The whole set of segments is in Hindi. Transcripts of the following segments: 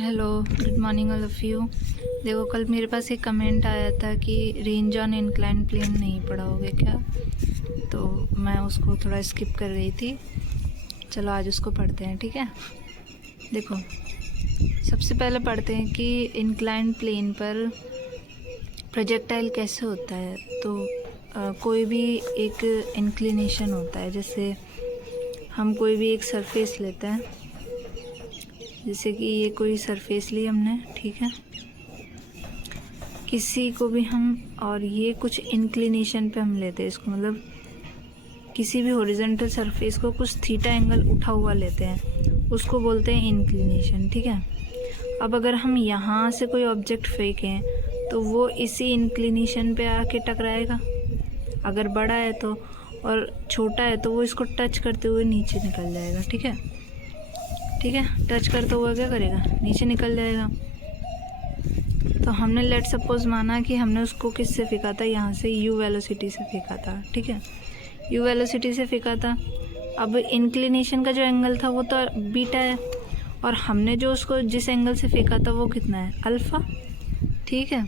Hello, good morning all of you. देखो, कल मेरे पास एक कमेंट आया था कि रेंज ऑन इंक्लाइन प्लेन नहीं पढ़ाओगे क्या, तो मैं उसको थोड़ा स्किप कर गई थी। चलो आज उसको पढ़ते हैं, ठीक है। देखो, सबसे पहले पढ़ते हैं कि इंक्लाइन प्लेन पर प्रोजेक्टाइल कैसे होता है। तो कोई भी एक इंक्लिनेशन होता है, जैसे हम कोई भी एक सरफेस लेते हैं, जैसे कि ये कोई सरफेस ली हमने, ठीक है। किसी को भी हम, और ये कुछ इंक्लिनेशन पे हम लेते हैं इसको, मतलब किसी भी हॉरिजॉन्टल सरफेस को कुछ थीटा एंगल उठा हुआ लेते हैं, उसको बोलते हैं इंक्लिनेशन, ठीक है। अब अगर हम यहाँ से कोई ऑब्जेक्ट फेंकें तो वो इसी इंक्लिनेशन पे आके टकराएगा, अगर बड़ा है तो, और छोटा है तो वो इसको टच करते हुए नीचे निकल जाएगा, ठीक है। ठीक है, टच करते हुए क्या करेगा, नीचे निकल जाएगा। तो हमने लेट सपोज माना कि हमने उसको किससे फेंका था, यहाँ से यू वेलोसिटी से फेंका था, ठीक है। यू वेलोसिटी से फेंका था। अब इंक्लिनेशन का जो एंगल था वो तो बीटा है, और हमने जो उसको जिस एंगल से फेंका था वो कितना है, अल्फ़ा, ठीक है।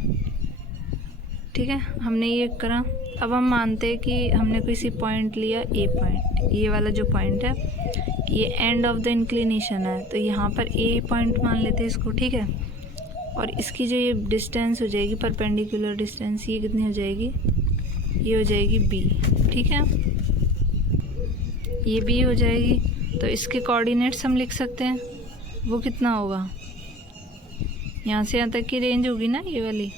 ठीक है, हमने ये करा। अब हम मानते हैं कि हमने किसी पॉइंट लिया, ए पॉइंट, ये वाला जो पॉइंट है ये एंड ऑफ द इंक्लिनेशन है, तो यहाँ पर ए पॉइंट मान लेते हैं इसको, ठीक है। और इसकी जो ये डिस्टेंस हो जाएगी, परपेंडिकुलर डिस्टेंस, ये कितनी हो जाएगी, ये हो जाएगी बी, ठीक है। ये बी हो जाएगी, तो इसके कोऑर्डिनेट्स हम लिख सकते हैं, वो कितना होगा, यहाँ से यहाँ तक की रेंज होगी ना ये वाली,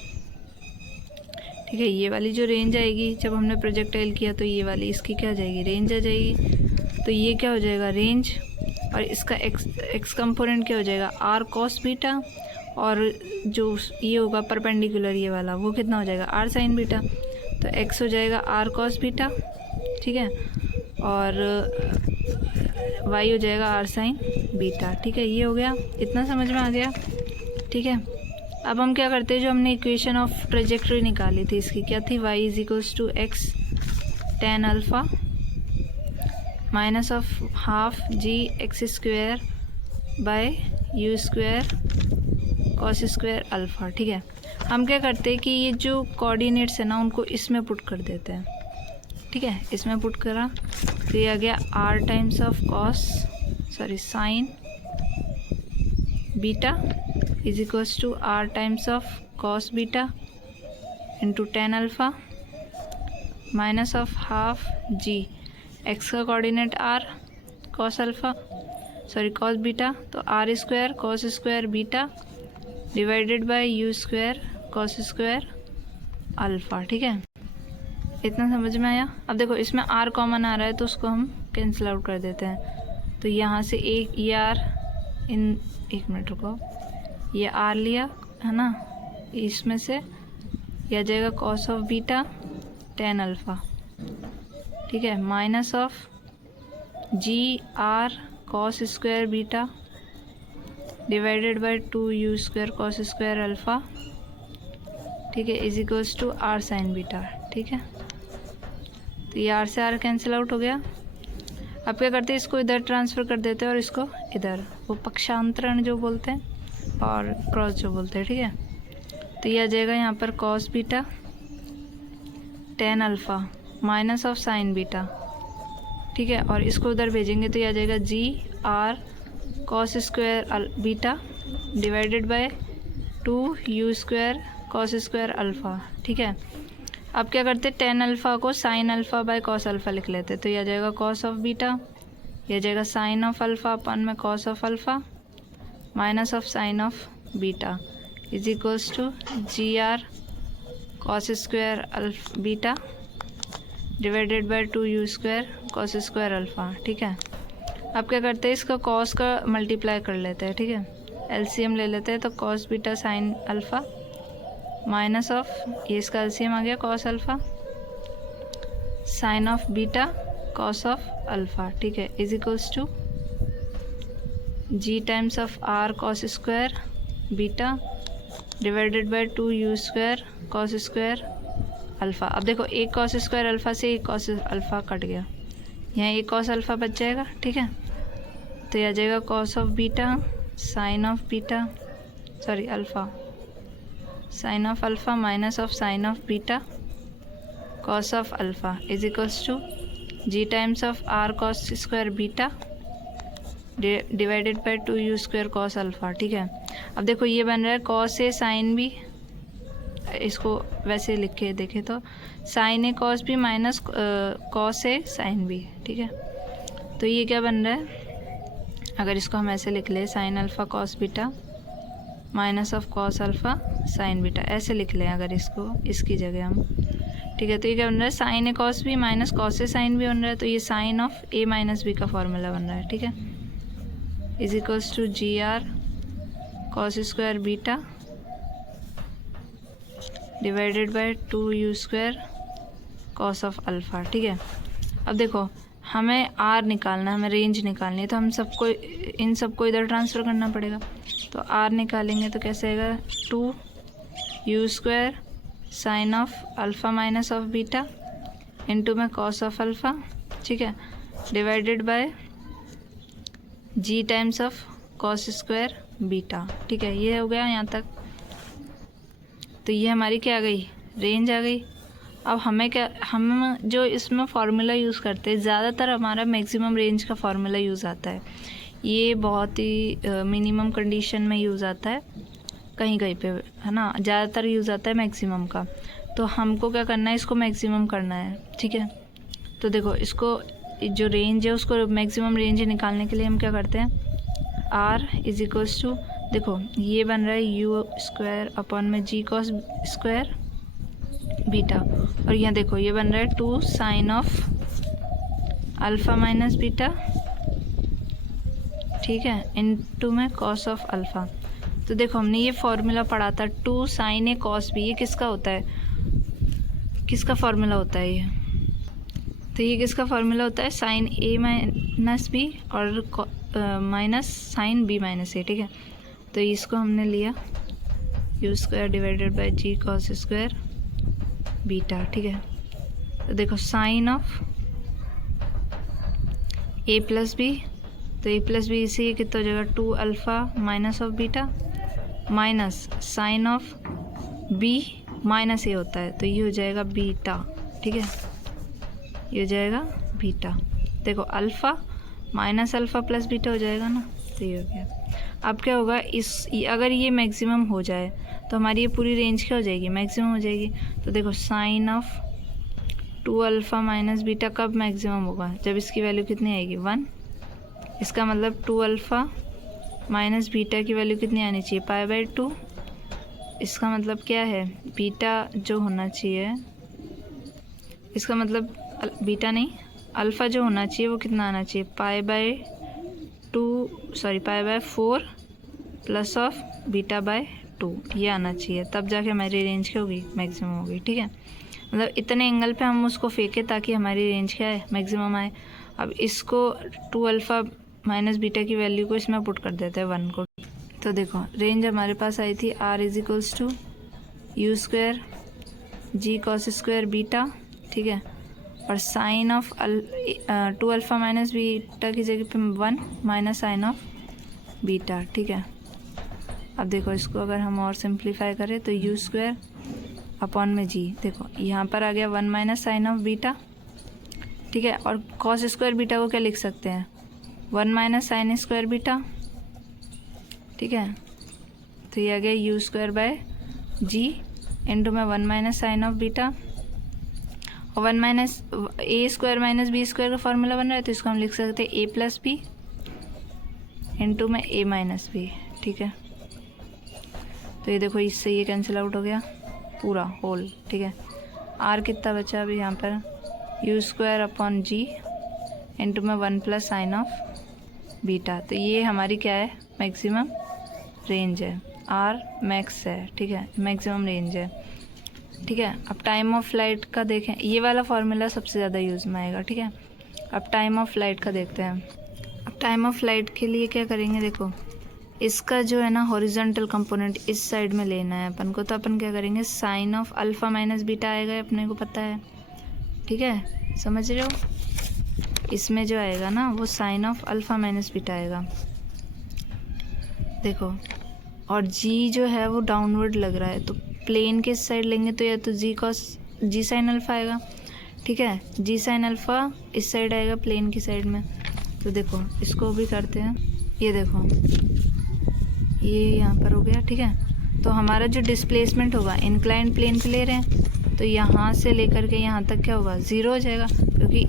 ठीक है। ये वाली जो रेंज आएगी जब हमने प्रोजेक्टाइल किया, तो ये वाली इसकी क्या आ जाएगी, रेंज आ जाएगी। तो ये क्या हो जाएगा, रेंज, और इसका एक्स कंपोनेंट क्या हो जाएगा, आर कॉस बीटा, और जो ये होगा परपेंडिकुलर ये वाला, वो कितना हो जाएगा, आर साइन बीटा। तो एक्स हो जाएगा आर कॉस बीटा, ठीक है, और वाई हो जाएगा आर साइन बीटा, ठीक है। ये हो गया, इतना समझ में आ गया, ठीक है। अब हम क्या करते हैं, जो हमने इक्वेशन ऑफ ट्रेजेक्टरी निकाली थी इसकी, क्या थी, y is equals to x tan alpha minus of half g x square by u square cos square alpha, ठीक है। हम क्या करते हैं कि ये जो कोऑर्डिनेट्स है ना, उनको इसमें पुट कर देते हैं, ठीक है। इसमें पुट करा तो ये आ गया R times of sine beta is equals to R times of cos beta into tan alpha minus of half g, x का कोऑर्डिनेट आर, कॉस बीटा, तो R square cos square beta divided by u square cos square alpha, ठीक है। इतना समझ में आया। अब देखो, इसमें आर कॉमन आ रहा है तो उसको हम कैंसिल आउट कर देते हैं। तो यहाँ से एक ये आर, इन एक मिनट रुको, ये आर लिया है ना, इसमें से यह आ जाएगा cos of beta tan alpha, ठीक है, minus of g are cos square beta divided by two u square cos square alpha, ठीक है, is equals to R sine beta, ठीक है। तो ये आर से आर कैंसिल आउट हो गया। अब क्या करते हैं, इसको इधर ट्रांसफ़र कर देते हैं और इसको इधर, वो पक्षांतरण जो बोलते हैं और क्रॉस जो बोलते हैं, ठीक है। तो ये आ जाएगा यहाँ पर cos beta tan alpha minus of sine beta, ठीक है, और इसको उधर भेजेंगे तो ये आ जाएगा g are cos square beta divided by two u square cos square alpha, ठीक है। अब क्या करते हैं, टेन अल्फ़ा को sine alpha by cos alpha लिख लेते हैं, तो ये आ जाएगा कॉस ऑफ बीटा, ये आ जाएगा साइन ऑफ अल्फ़ा अपन में cos of alpha minus of sine of beta is equals to g are cos square beta divided by two u square cos square alpha, ठीक है। अब क्या करते हैं, इसका कॉस का मल्टीप्लाई कर लेते हैं, ठीक है, एलसीएम ले लेते हैं। तो cos beta sine alpha minus of, ये इसका एलसीएम आ गया cos alpha sine of beta cos of alpha, ठीक है, is equals to g times of R cos square beta divided by two u square cos square alpha. अब देखो, एक कॉस स्क्वायर अल्फ़ा से एक कॉस अल्फ़ा कट गया, यहाँ एक कॉस अल्फ़ा बच जाएगा, ठीक है। तो यह आ जाएगा cos of beta sine of beta sorry alpha, sine of alpha minus of sine of beta cos of alpha is equals to g times of R cos square beta divided by 2u square cos alpha. ठीक है, अब देखो ये बन रहा है कॉस ए साइन बी, इसको वैसे लिख के देखें तो sign A cos B minus cos A sine B. ठीक है, तो ये क्या बन रहा है, अगर इसको हम ऐसे लिख ले sine alpha cos beta minus of cos alpha sign beta, ऐसे लिख लें अगर इसको इसकी जगह हम। ठीक है, तो ये क्या बन रहा है, sine A cos B minus cos A sine B बन रहा है, तो ये sine of A minus B का फॉर्मूला बन रहा है। ठीक है, is equals to g are cos square beta divided by 2u square cos of alpha. ठीक है, अब देखो हमें आर निकालना है, हमें रेंज निकालनी है, तो हम सबको इन सबको इधर ट्रांसफ़र करना पड़ेगा। तो आर निकालेंगे तो कैसे आएगा, 2u square sine of alpha minus of beta into में कॉस ऑफ अल्फ़ा। ठीक है, divided by g times of cos square beta. ठीक है, ये हो गया यहाँ तक। तो ये हमारी क्या आ गई, रेंज आ गई। अब हमें क्या, हम जो इसमें फार्मूला यूज़ करते हैं ज़्यादातर हमारा मैक्सिमम रेंज का फार्मूला यूज़ आता है। ये बहुत ही मिनिमम कंडीशन में यूज़ आता है, कहीं कहीं पे है ना, ज़्यादातर यूज़ आता है मैक्सिमम का। तो हमको क्या करना है, इसको मैक्सिमम करना है। ठीक है, तो देखो इसको जो रेंज है उसको मैक्सिमम रेंज निकालने के लिए हम क्या करते हैं, आर इज इक्वल्स टू, देखो ये बन रहा है यू स्क्वायर अपॉन में जी कॉस स्क्वायर बीटा, और यहाँ देखो ये बन रहा है 2 sine of alpha minus beta. ठीक है, इनटू में कॉस ऑफ अल्फ़ा। तो देखो हमने ये फॉर्मूला पढ़ा था 2 साइन ए कॉस बी, ये किसका होता है, किसका फार्मूला होता है ये, तो ये किसका फार्मूला होता है, साइन ए माइनस बी और minus sine b minus a. ठीक है, तो इसको हमने लिया u square divided by g cos square beta. ठीक है, तो देखो sine of a plus b, तो ए प्लस बी इसी कितना हो जाएगा, 2 alpha minus of beta minus sine of b minus a होता है, तो ये हो जाएगा बीटा। ठीक है, ये हो जाएगा बीटा। देखो alpha minus alpha plus beta हो जाएगा ना, तो ये हो गया। अब क्या होगा, अगर ये मैक्सिमम हो जाए तो हमारी ये पूरी रेंज क्या हो जाएगी, मैक्सिमम हो जाएगी। तो देखो sine of 2 alpha minus beta कब मैक्सिमम होगा, जब इसकी वैल्यू कितनी आएगी, 1। इसका मतलब 2 अल्फ़ा माइनस बीटा की वैल्यू कितनी आनी चाहिए, π/2। इसका मतलब क्या है, बीटा जो होना चाहिए, इसका मतलब बीटा नहीं अल्फ़ा जो होना चाहिए वो कितना आना चाहिए, π/4 प्लस ऑफ बीटा/2 ये आना चाहिए, तब जाके हमारी रेंज क्या होगी, मैक्सिमम होगी। ठीक है, मतलब इतने एंगल पे हम उसको फेंके ताकि हमारी रेंज क्या है, मैक्सिमम आए। अब इसको 2 अल्फ़ा माइनस बीटा की वैल्यू को इसमें पुट कर देते हैं 1 को। तो देखो रेंज हमारे पास आई थी R is equals to u square g cos square beta. ठीक है, और sine of 2 alpha minus beta की जगह पे 1 माइनस साइन ऑफ बीटा। ठीक है, अब देखो इसको अगर हम और सिंप्लीफाई करें तो यू स्क्वायर अपॉन में जी, देखो यहाँ पर आ गया 1 माइनस साइन ऑफ बीटा। ठीक है, और कॉस स्क्वायर बीटा को क्या लिख सकते हैं, 1 माइनस साइन स्क्वायर बीटा। ठीक है, तो ये आ गया u square by g into में 1 माइनस साइन ऑफ बीटा, और 1 minus A square minus B square का फॉर्मूला बन रहा है, तो इसको हम लिख सकते हैं ए प्लस बी इंटू में ए माइनस बी। ठीक है, तो ये देखो इससे ये कैंसिल आउट हो गया पूरा होल। ठीक है, आर कितना बचा अभी यहाँ पर, u square upon g into में 1 प्लस साइन ऑफ बीटा। तो ये हमारी क्या है, मैक्सिमम रेंज है, आर मैक्स है। ठीक है, मैक्सिमम रेंज है। ठीक है, अब टाइम ऑफ फ्लाइट का देखें, ये वाला फार्मूला सबसे ज़्यादा यूज़ में आएगा। ठीक है, अब टाइम ऑफ फ्लाइट का देखते हैं। अब टाइम ऑफ फ्लाइट के लिए क्या करेंगे, देखो इसका जो है ना हॉरिजॉन्टल कंपोनेंट इस साइड में लेना है अपन को, तो अपन क्या करेंगे, sine of alpha minus beta आएगा, अपने को पता है। ठीक है, समझ रहे हो, इसमें जो आएगा ना वो sine of alpha minus beta आएगा। देखो और जी जो है वो डाउनवर्ड लग रहा है, तो प्लेन के साइड लेंगे तो या तो जी साइन अल्फ़ा आएगा, ठीक है। जी साइन अल्फ़ा इस साइड आएगा प्लेन की साइड में। तो देखो इसको भी करते हैं, ये देखो ये यहाँ पर हो गया, ठीक है। तो हमारा जो डिस्प्लेसमेंट होगा इंक्लाइंड प्लेन पे ले रहे हैं, तो यहाँ से लेकर के यहाँ तक क्या होगा, 0 हो जाएगा, क्योंकि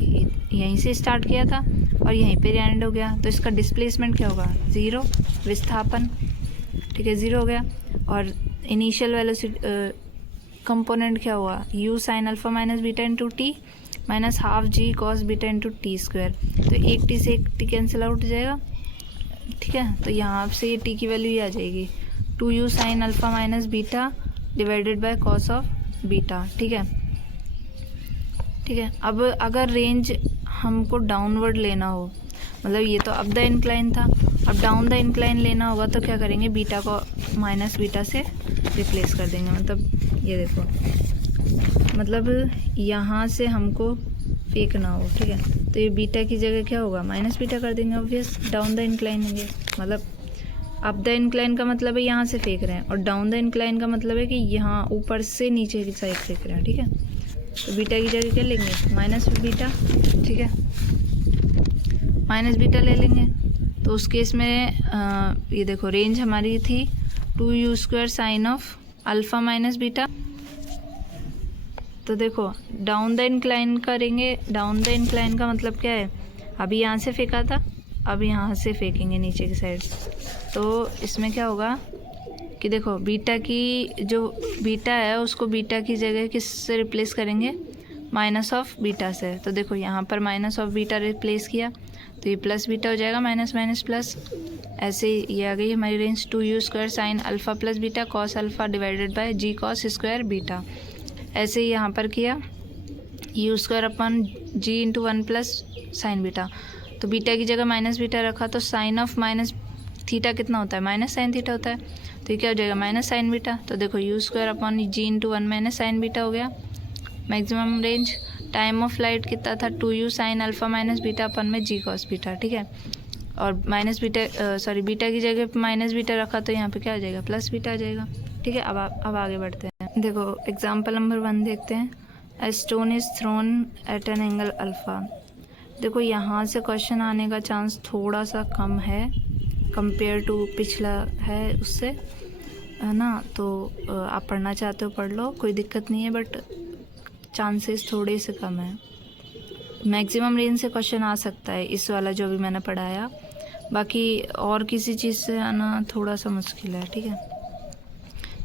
यहीं से स्टार्ट किया था और यहीं पे एंड हो गया। तो इसका डिस्प्लेसमेंट क्या होगा, 0, विस्थापन, ठीक है, 0 हो गया। और इनिशियल वेलोसिटी कंपोनेंट क्या हुआ, u sine alpha minus beta into t minus half g cos beta into t square. तो एक टी से एक टी कैंसिल आउट हो जाएगा, ठीक है। तो यहाँ से ये टी की वैल्यू ये आ जाएगी 2u sign alpha minus beta divided by cos of beta, ठीक है, ठीक है। अब अगर रेंज हमको डाउनवर्ड लेना हो, मतलब ये तो अप द इंक्लाइन था, अब डाउन द इंक्लाइन लेना होगा तो क्या करेंगे, बीटा को माइनस बीटा से रिप्लेस कर देंगे। मतलब ये देखो, मतलब यहाँ से हमको फेंकना हो, ठीक है, तो ये बीटा की जगह क्या होगा, माइनस बीटा कर देंगे, ऑब्वियस। डाउन द इंक्लाइन होंगे, मतलब अप द इंक्लाइन का मतलब है यहाँ से फेंक रहे हैं, और डाउन द इंक्लाइन का मतलब है कि यहाँ ऊपर से नीचे की साइड फेंक रहे हैं, ठीक है। तो बीटा की जगह क्या लेंगे, माइनस बीटा, ठीक है, माइनस बीटा ले लेंगे। तो उस केस में ये देखो रेंज हमारी थी 2u² sine of alpha minus beta. तो देखो डाउन द इंक्लाइन करेंगे, डाउन द इंक्लाइन का मतलब क्या है, अभी यहाँ से फेंका था, अब यहाँ से फेंकेंगे नीचे की साइड। तो इसमें क्या होगा कि देखो बीटा की जो बीटा है उसको बीटा की जगह किस से रिप्लेस करेंगे, माइनस ऑफ बीटा से। तो देखो यहाँ पर माइनस ऑफ बीटा रिप्लेस किया तो ये प्लस बीटा हो जाएगा, माइनस माइनस प्लस। ऐसे ये आ गई हमारी range 2u² sine alpha plus beta cos alpha divided by g cos square beta. ऐसे ही यहाँ पर किया u² अपन g into 1 plus sine beta. तो बीटा की जगह माइनस बीटा रखा तो साइन ऑफ माइनस थीटा कितना होता है, माइनस साइन थीटा होता है, तो ये क्या हो जाएगा, माइनस साइन बीटा। तो देखो u² अपन g into 1 minus sign beta हो गया। Maximum range time of light कितना था, 2u sign alpha minus beta upon में जी कॉस बीटा, ठीक है। और माइनस बीटा बीटा की जगह माइनस बीटा रखा तो यहाँ पे क्या आ जाएगा, प्लस बीटा आ जाएगा, ठीक है। अब आगे बढ़ते हैं। देखो एग्जाम्पल नंबर 1 देखते हैं। A stone is thrown at an angle alpha. देखो यहाँ से क्वेश्चन आने का चांस थोड़ा सा कम है कंपेयर टू पिछला है उससे, है ना। तो आप पढ़ना चाहते हो पढ़ लो, कोई दिक्कत नहीं है, बट चांसेस थोड़े से कम है। मैक्सिमम रेंज से क्वेश्चन आ सकता है इस वाला जो भी मैंने पढ़ाया, बाकी और किसी चीज़ से आना थोड़ा सा मुश्किल है, ठीक है।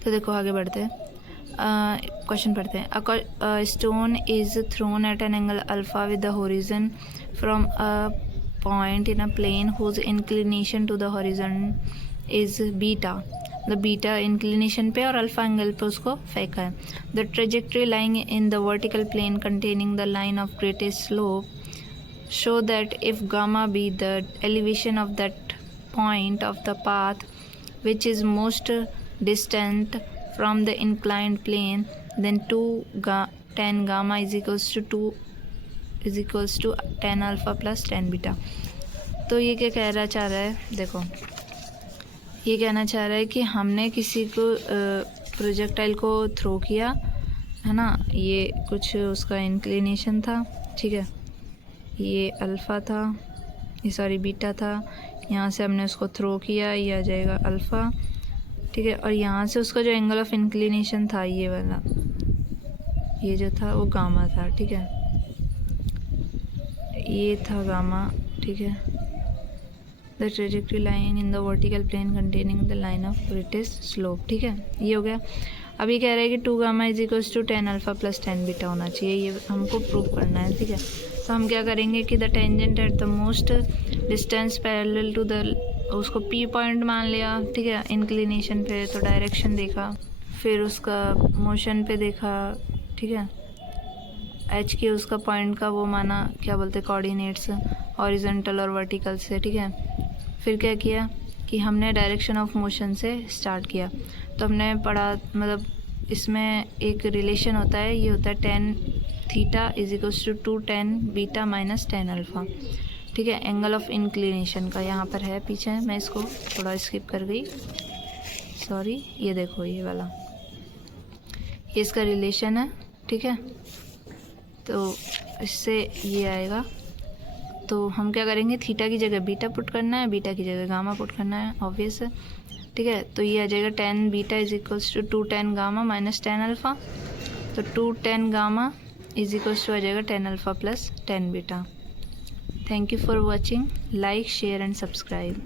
तो देखो आगे बढ़ते हैं, क्वेश्चन पढ़ते हैं। A stone is thrown at an angle alpha with the horizon from a point in a plane whose inclination to the horizon is beta. The beta inclination पे और अल्फ़ा एंगल पे उसको फेंका है। The trajectory lying in the vertical plane containing the line of greatest slope show that if gamma be the elevation of that point of the path which is most distant from the inclined plane, then tan gamma is equals to tan alpha plus tan beta। तो ये क्या कहना चाह रहा है, देखो ये कहना चाह रहा है कि हमने किसी को प्रोजेक्टाइल को थ्रो किया है ना, ये कुछ उसका इंक्लिनेशन था, ठीक है, ये अल्फ़ा था, ये सॉरी बीटा था, यहाँ से हमने उसको थ्रो किया, ये आ जाएगा अल्फ़ा, ठीक है। और यहाँ से उसका जो एंगल ऑफ इंक्लिनेशन था ये वाला, ये जो था वो गामा था, ठीक है, ये था गामा, ठीक है। The trajectory line in the vertical plane containing the line of greatest slope, ठीक है, ये हो गया। अब ये कह रहा है कि 2 gamma is equals to tan alpha plus tan beta होना चाहिए, ये हमको प्रूव करना है, ठीक है। तो हम क्या करेंगे कि the tangent at the most distance parallel to the, उसको P पॉइंट मान लिया, ठीक है, इंक्लिनेशन पे, तो डायरेक्शन देखा, फिर उसका मोशन पे देखा, ठीक है, H के उसका पॉइंट का वो माना, क्या बोलते कोऑर्डिनेट्स, हॉरिजॉन्टल और वर्टिकल से, ठीक है। फिर क्या किया कि हमने डायरेक्शन ऑफ मोशन से स्टार्ट किया। तो हमने पढ़ा, मतलब इसमें एक रिलेशन होता है, ये होता है tan theta is equals to 2 tan beta minus tan alpha, ठीक है, एंगल ऑफ इंक्लिनेशन का यहाँ पर है पीछे, मैं इसको थोड़ा स्किप कर गई, सॉरी ये देखो ये वाला, ये इसका रिलेशन है, ठीक है। तो इससे ये आएगा, तो हम क्या करेंगे, थीटा की जगह बीटा पुट करना है, बीटा की जगह गामा पुट करना है, ऑब्वियस है, ठीक है। तो ये आ जाएगा tan beta is equals to 2 tan gamma minus 10 alpha. तो 2 tan gamma is equals to आ जाएगा 10 alpha plus 10 beta. Thank you for watching, like share and subscribe.